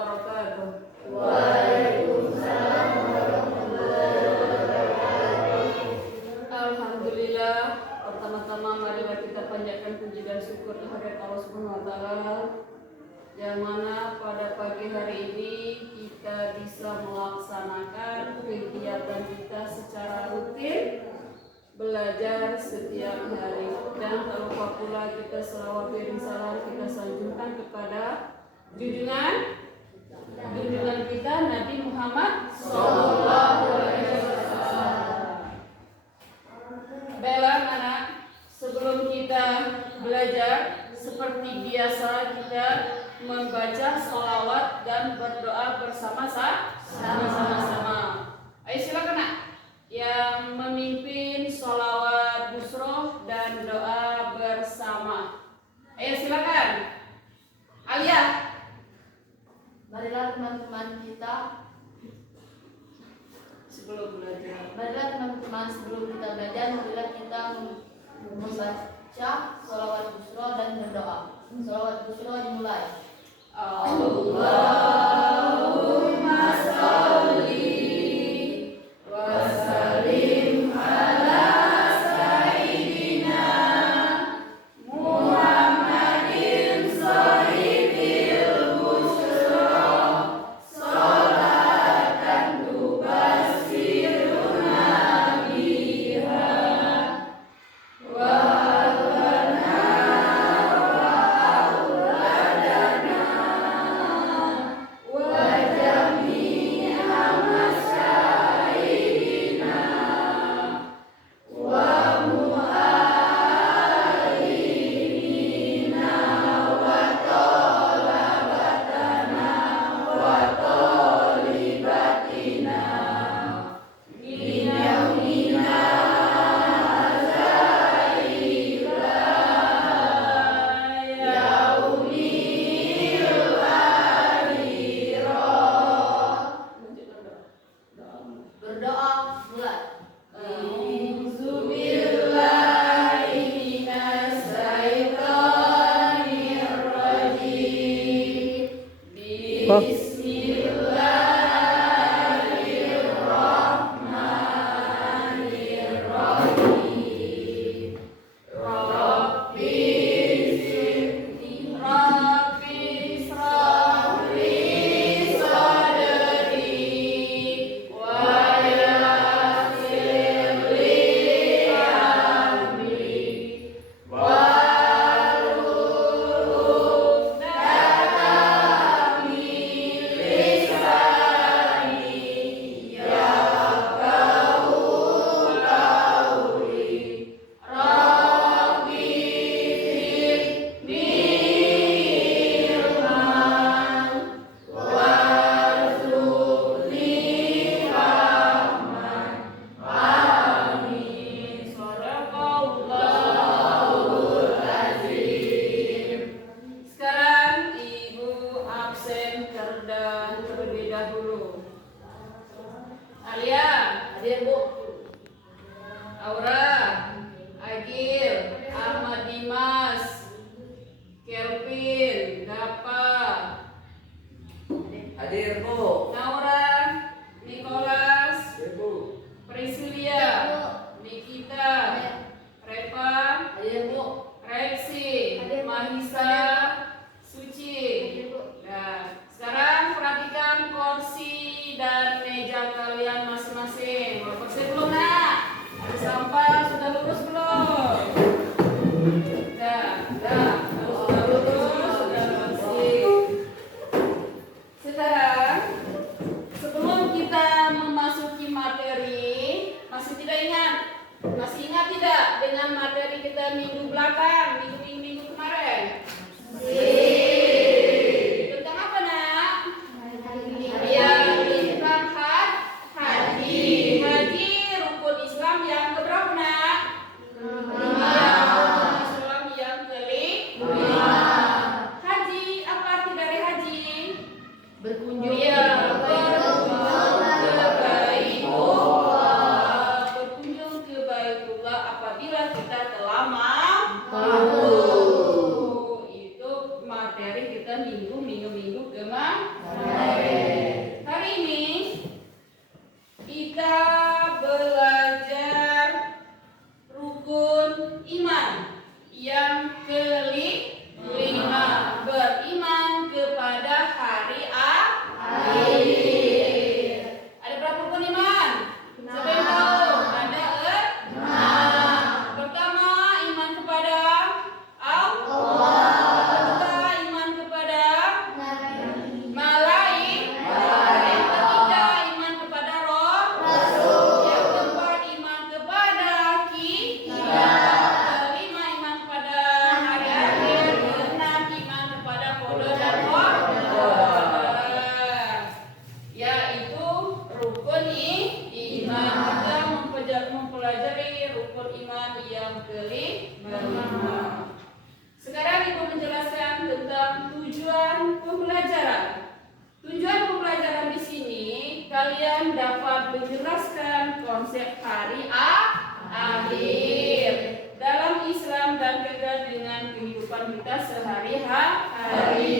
wabarakatuh. Waalaikumsalam warahmatullahi wabarakatuh. Alhamdulillah, pertama-tama marilah kita panjatkan puji dan syukur kehadirat Allah Subhanahu wa taala yang mana pada pagi hari ini kita bisa melaksanakan kegiatan kita secara rutin, belajar setiap hari, dan tak lupa pula kita selawat dan salam kita sanjungkan kepada junjungan kita Nabi Muhammad Sallallahu Alaihi Wasallam. Baiklah anak, sebelum kita belajar seperti biasa kita membaca sholawat dan berdoa bersama-sama. Ayo silakan nak, yang memimpin sholawat busroh dan doa bersama. Ayo silakan. Alia. Marilah teman-teman kita Sebelum belajar. Marilah teman-teman sebelum kita belajar, marilah kita membaca sholawat busro dan berdoa. Sholawat busro dimulai. Allahumma sholli wa sallim ala sayyidina Muhammadin sahibil busra sholatan tubassiruna biha wa Berdoa mulai. Hadir Bu. Naura, Nicholas, Bu. Priscilia, Nikita, Reva, Hadir Bu. Rexi, Mahisa, Suci. Nah, sekarang perhatikan kursi dan meja kalian masing-masing. Kursi belum nak? Ada sampah sudah lurus belum? Kalau sudah lurus, sudah bersih. Sekarang sebelum kita memasuki materi, masih tidak ingat? Masih ingat tidak dengan materi kita minggu belakang, minggu kemarin? Tentang apa nak? Ya, tentang haji. Haji rukun Islam yang keberapa nak? 5. Islam yang kelima. Haji, apa arti dari haji? Berkunjung. Iya, berkunjung ke Baitullah. Berkunjung ke Baitullah apabila kita telah mampu. Itu materi kita minggu kemarin. dan dapat menjelaskan konsep hari akhir dalam Islam dan juga dengan kehidupan kita sehari-hari.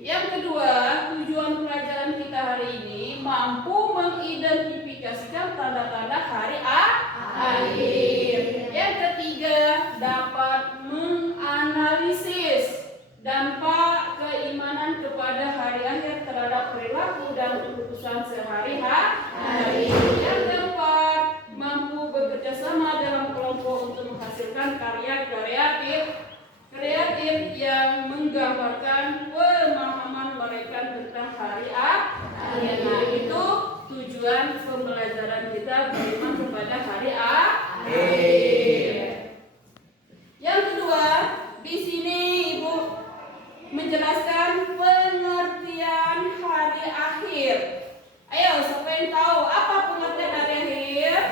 Yang kedua, tujuan pelajaran kita hari ini mampu mengidentifikasikan tanda-tanda hari akhir. Yang ketiga, dapat menganalisis dampak keimanan kepada hari akhir terhadap perilaku dan keputusan sehari-hari. Yang keempat, mampu bekerja sama dalam kelompok untuk menghasilkan karya kreatif yang menggambarkan pemahaman mereka tentang hari akhir. Nah, itu tujuan pembelajaran kita beriman kepada hari akhir. Yang kedua, di sini Ibu menjelaskan pengertian hari akhir. Ayo, siapa yang tahu apa pengertian hari akhir?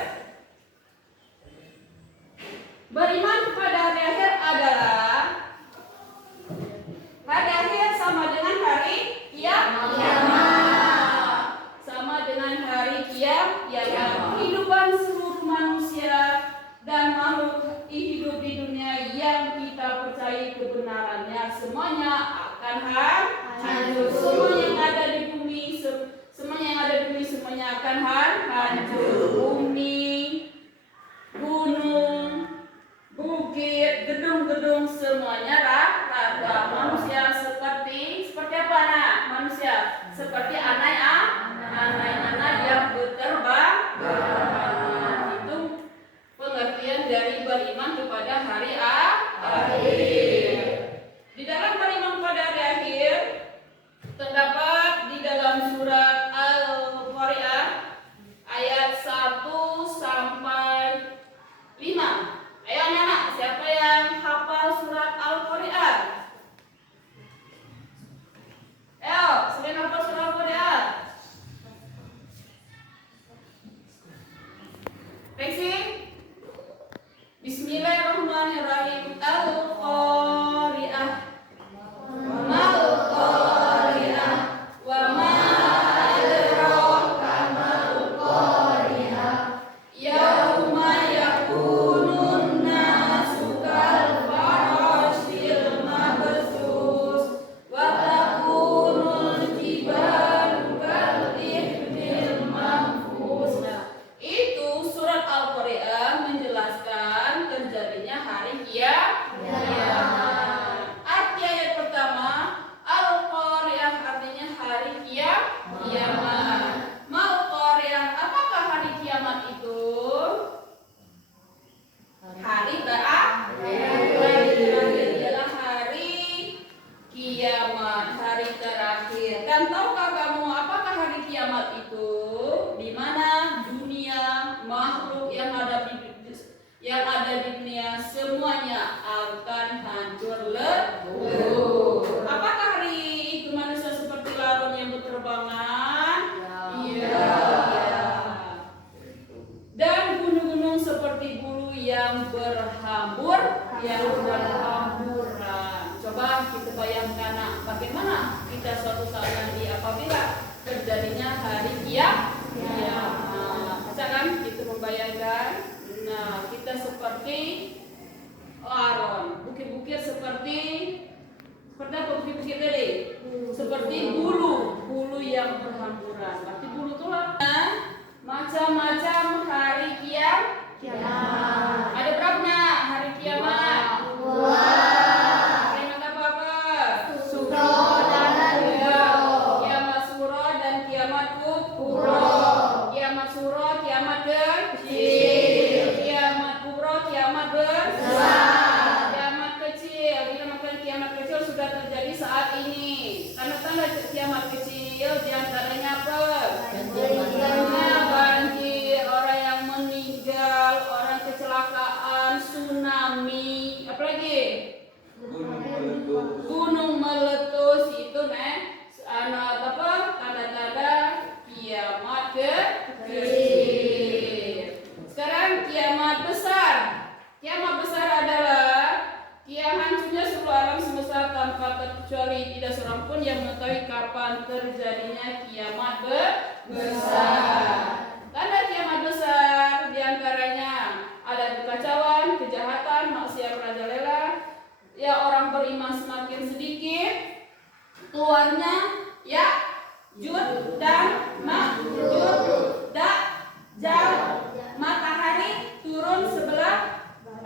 Beriman kepada hari akhir adalah hari akhir sama dengan hari kiamat. Sama dengan hari kiamat. Kehidupan seluruh manusia dan makhluk hidup di dunia yang kita percayai kebenarannya semuanya akan hancur. Semua yang ada di bumi, semuanya akan hancur. Bumi, gunung, bukit, gedung-gedung semuanya rata. Manusia seperti apa nak? Manusia seperti anak yang berterbang. Itu pengertian dari beriman kepada hari akhir. Di dalam beriman pada hari akhir terdapat di dalam surat Al-Qari'ah ayat 1 sampai 5. Ayo anak-anak, siapa yang hafal surat Al-Qari'ah? Ayo, siapa yang hafal surat Al-Qari'ah? Reksi? Bismillahirrahmanirrahim. Al-Qari'ah. Mal-Qari'ah. Wa ma adraka mal-Qari'ah. Yauma yakunun nasu kal-farashil mabthus wa takunul jibalu kal-ihnil manfus. Itu surat Al-Qari'ah menjelaskan terjadinya hari kiamat. Arti ayat pertama, Al-Qari'ah artinya hari kiamat. Mal-Qari'ah, apakah hari kiamat itu? Hari terakhir ialah hari kiamat, hari terakhir. Dan tahukah kamu apakah hari kiamat itu? Di mana dunia, makhluk yang ada di dunia semuanya akan hancur lebur. Apakah hari itu manusia seperti larung yang berterbangan? Iya. Dan gunung-gunung seperti bulu yang berhamburan. Coba kita bayangkan, bagaimana kita suatu saat nanti apabila terjadinya hari kiamat. Bisa kan kita membayangkan? Nah, kita seperti larung terjadinya kiamat besar. Tanda kiamat besar diantaranya ada kekacauan, kejahatan, maksiat merajalela, ya orang beriman semakin sedikit, keluarnya ya Jud dan Ma'jud, Dajjal, matahari turun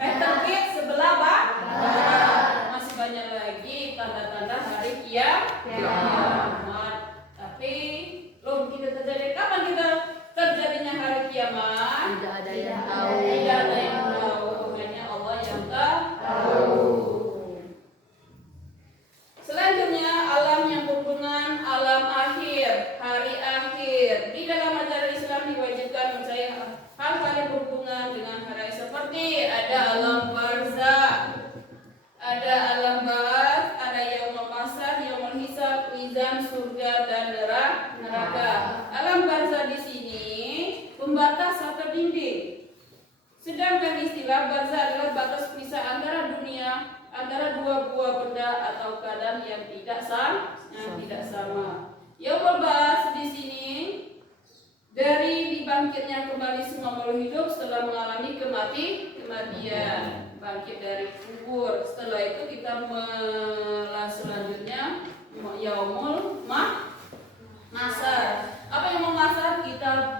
terbit sebelah barat. Masih banyak lagi tanda-tanda hari kiamat. Tapi belum kita terjadi. Kapan kita terjadinya hari kiamat? Tidak ada yang tahu. Tidak ada yang tahu. Hanya Allah yang tahu. Selanjutnya alam yang berhubungan alam akhir, hari akhir. Di dalam ajaran Islam diwajibkan percaya hal-hal yang berhubungan dengan hari seperti ada alam barzakh, ada alam ba'ats, ada yaumul mahsyar, yaumul hisab, mizan, surga dan neraka. Alam barzakh di sini pembatas atau dinding. Sedangkan istilah barzakh adalah batas pisah antara dunia, antara dua buah benda atau keadaan yang tidak sama. Yaumul ba'ats di sini dari dibangkitnya kembali semua makhluk hidup setelah mengalami kematian, bangkit dari kubur. Setelah itu kita selanjutnya yaumul mahsyar. Apa yang mahsyar? Kita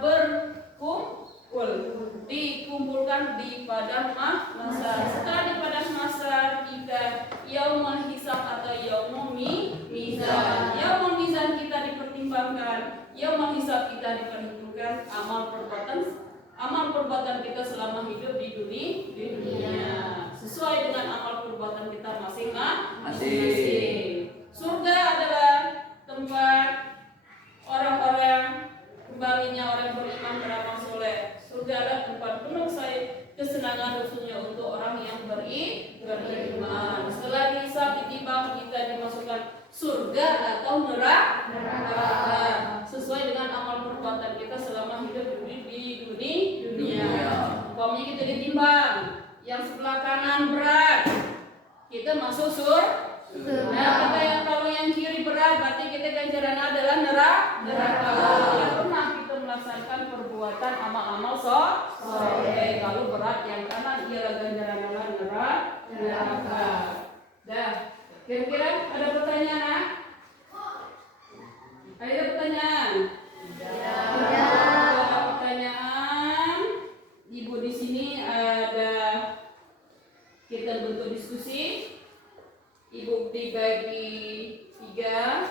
dikumpulkan di padang mahsyar. Setelah di padang mahsyar kita yaumul hisab atau yaumul mizan. Yaumul mizan kita dipertimbangkan, yaumul hisab kita diperhitungkan amal perbuatan kita selama hidup di dunia sesuai dengan amal perbuatan kita masing-masing. Surga adalah tempat orang-orang kembalinya orang beriman beramal soleh. Surga adalah tempat penuh kesenangan khususnya untuk orang yang beriman. Setelah dihisab ditimbang kita dimasukkan surga atau neraka sesuai dengan amal perbuatan kita selama hidup di dunia. Umpamanya kita ditimbang, yang sebelah kanan berat, kita masuk surga. Nah, kalau yang kiri berat, berarti kita ganjaran adalah neraka. Yang pernah kita melaksanakan perbuatan amal-amal soleh. Kalau berat yang kanan ialah ganjaran adalah neraka. Dah, kira-kira ada pertanyaan? Ada pertanyaan? Ada pertanyaan? Ibu di sini ada kita bentuk diskusi. Ibu dibagi 3.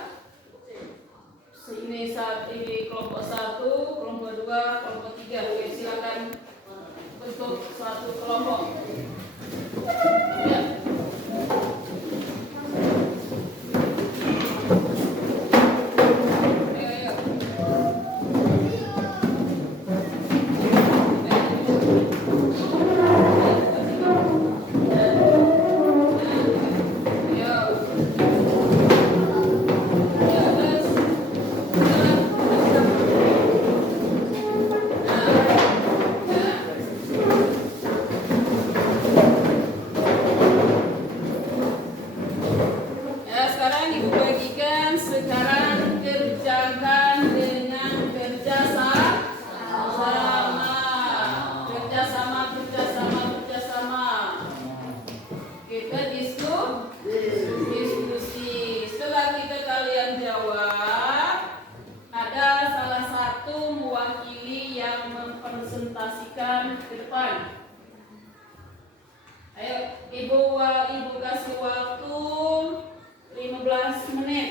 Ini saat ini kelompok 1, kelompok 2, kelompok 3. Oke, silakan bentuk satu kelompok. Ya. Presentasikan ke depan. Ayo, ibu kasih waktu 15 menit.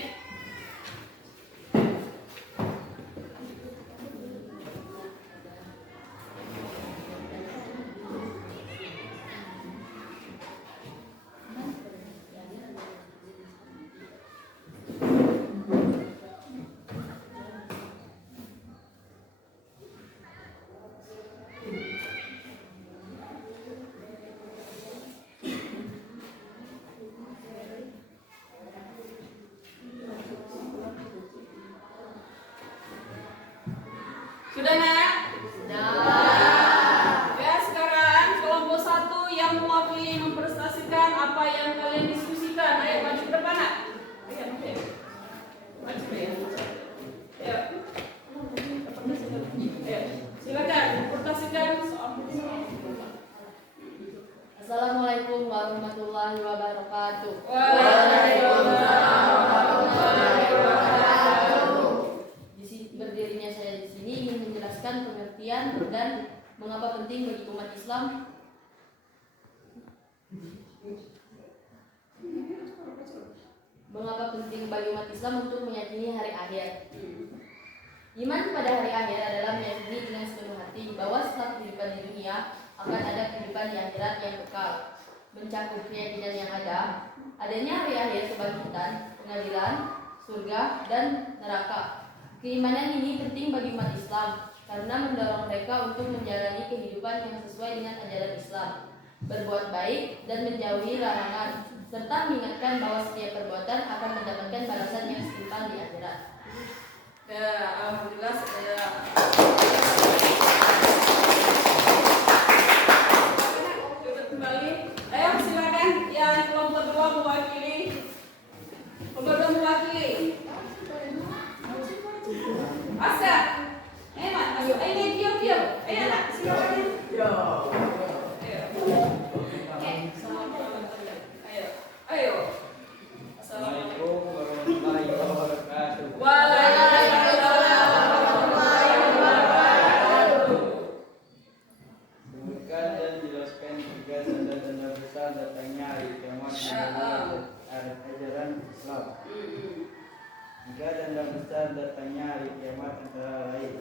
Sudah nak? Sudah. Ya, sekarang kelompok 1 yang mewakili mempresentasikan apa yang kalian diskusikan. Ayo maju ke depan nak. Ayo, maju ya. dan mengapa penting bagi umat Islam untuk meyakini hari akhir. Iman pada hari akhir adalah meyakini dengan sepenuh hati bahwa setelah kehidupan di dunia akan ada kehidupan di akhirat yang kekal, mencakup keyakinan yang adanya hari akhir, kebangkitan, pengadilan, surga, dan neraka. Keimanan ini penting bagi umat Islam karena mendorong mereka untuk menjalani kehidupan yang sesuai dengan ajaran Islam, berbuat baik dan menjauhi larangan, serta mengingatkan bahwa setiap perbuatan akan mendapatkan balasan yang setimpal di akhirat. Ya, alhamdulillah saya dapat kembali. Ayo silakan yang kelompok 2 mewakili. Kelompok 2 mewakili. Asa, Eman, ayo, ini diam. Ayo nak, silakan. Ayo. Assalamualaikum warahmatullahi wabarakatuh. Waalaikumsalam warahmatullahi wabarakatuh. Sebutkan dan jelaskan 3 tanda-tanda besar datangnya hari kiamat ajaran Islam. 3 tanda besar datangnya hari kiamat antara lain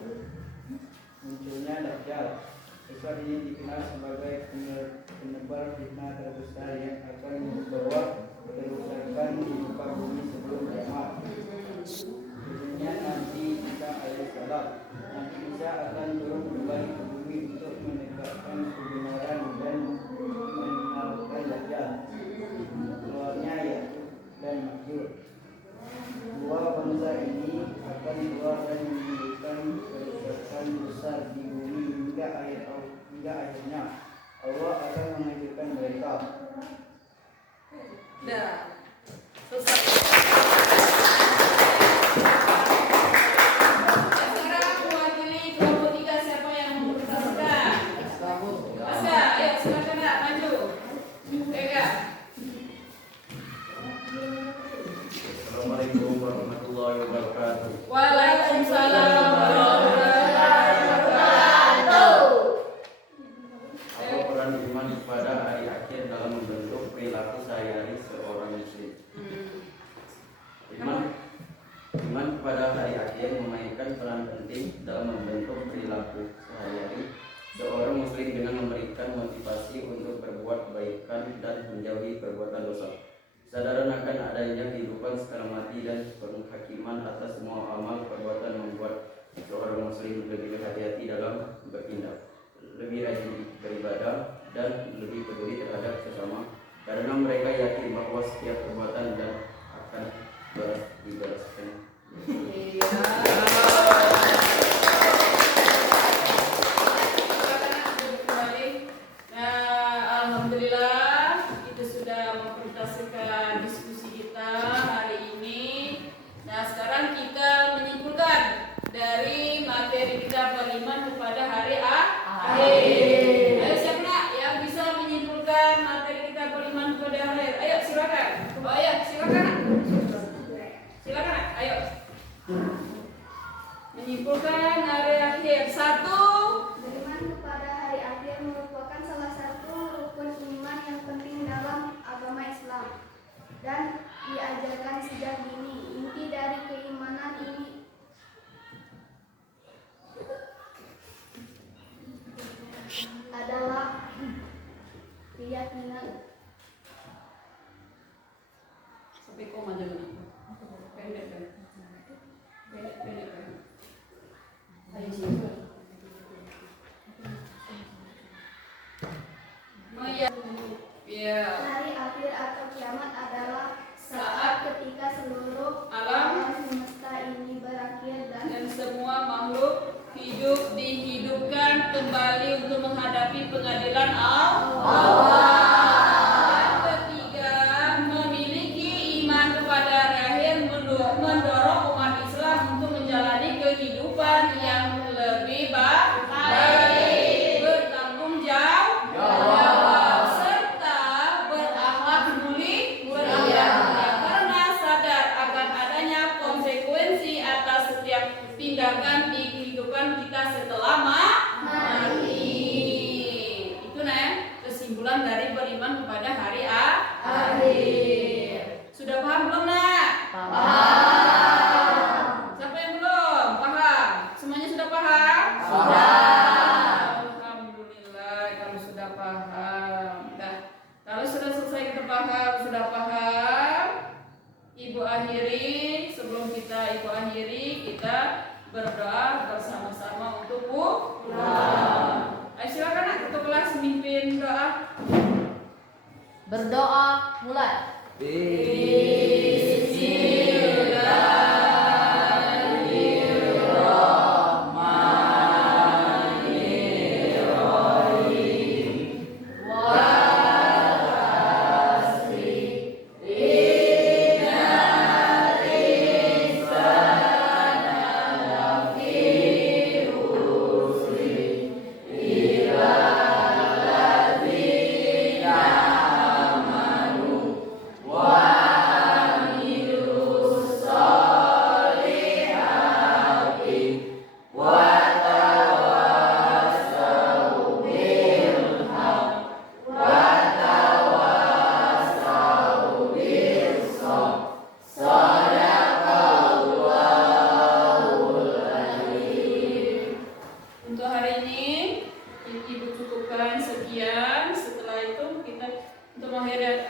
munculnya Dajjal. Sesat ini dikenal sebagai penebar fitnah terbesar yang akan membawa kerusakan di muka bumi sebelum kiamat. Berikutnya Nabi Isa alaihissalam. Nabi Isa akan turun kembali ke bumi untuk menegakkan kebenaran dan mengalahkan Dajjal. Keluarnya Ya'juj dan Ma'juj. 2 bangsa ini akan keluar dan menimbulkan kerusakan besar di bumi hingga akhirnya Allah akan menghancurkan mereka. Dah. Selesai. Sekarang mewakili kelompok 3 siapa yang mempresentasikan? Aska, ayo silakan nak maju. Ega. Assalamualaikum warahmatullahi wabarakatuh. Waalaikumsalam warahmatullahi wabarakatuh. Apa peran iman kepada hari akhir dalam membentuk perilaku sehari-hari seorang muslim? Iman kepada hari akhir memainkan peran penting dalam membentuk perilaku sehari-hari seorang muslim dengan memberikan motivasi untuk berbuat kebaikan dan menjauhi perbuatan dosa. Kesadaran akan adanya kehidupan setelah mati dan penghakiman atas semua amal perbuatan membuat seorang muslim lebih berhati-hati dalam bertindak, lebih rajin beribadah, dan lebih peduli terhadap sesama karena mereka yakin bahwa setiap perbuatan dan akan dibalaskan. Alhamdulillah itu sudah mempresentasikan diskusi kita hari ini. Nah, sekarang kita menyimpulkan dari materi kita beriman kepada hari akhir. Ayo siapa yang bisa menyimpulkan materi kita beriman kepada hari akhir? Ayo silakan. Ayo silakan. Silakan. Ayo. Menyimpulkan hari akhir. 1. Beriman kepada hari akhir merupakan salah satu rukun iman yang penting dalam agama Islam dan diajarkan sejak dini. Inti dari keimanan ini adalah keyakinan Sampai koma jangan. Pendek. Ayo siapa? Ya. hari akhir atau kiamat adalah Saat saat ketika seluruh alam semesta ini berakhir dan semua makhluk hidup dihidupkan kembali untuk menghadapi pengadilan Allah. Yang ketiga, memiliki iman kepada hari akhir mendorong umat Islam untuk menjalani kehidupan yang lebih baik, bertanggung jawab, serta berakhlak mulia karena sadar akan adanya konsekuensi atas setiap tindakan di kehidupan kita setelah mati. berdoa bersama-sama untuk pulang. Ayo silakan nak ketua kelas memimpin doa. Berdoa mulai. Untuk hari ini Ibu cukupkan sekian. Setelah itu kita untuk mengakhiri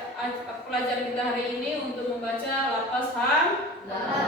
pelajaran kita hari ini untuk membaca lafaz hamdalah.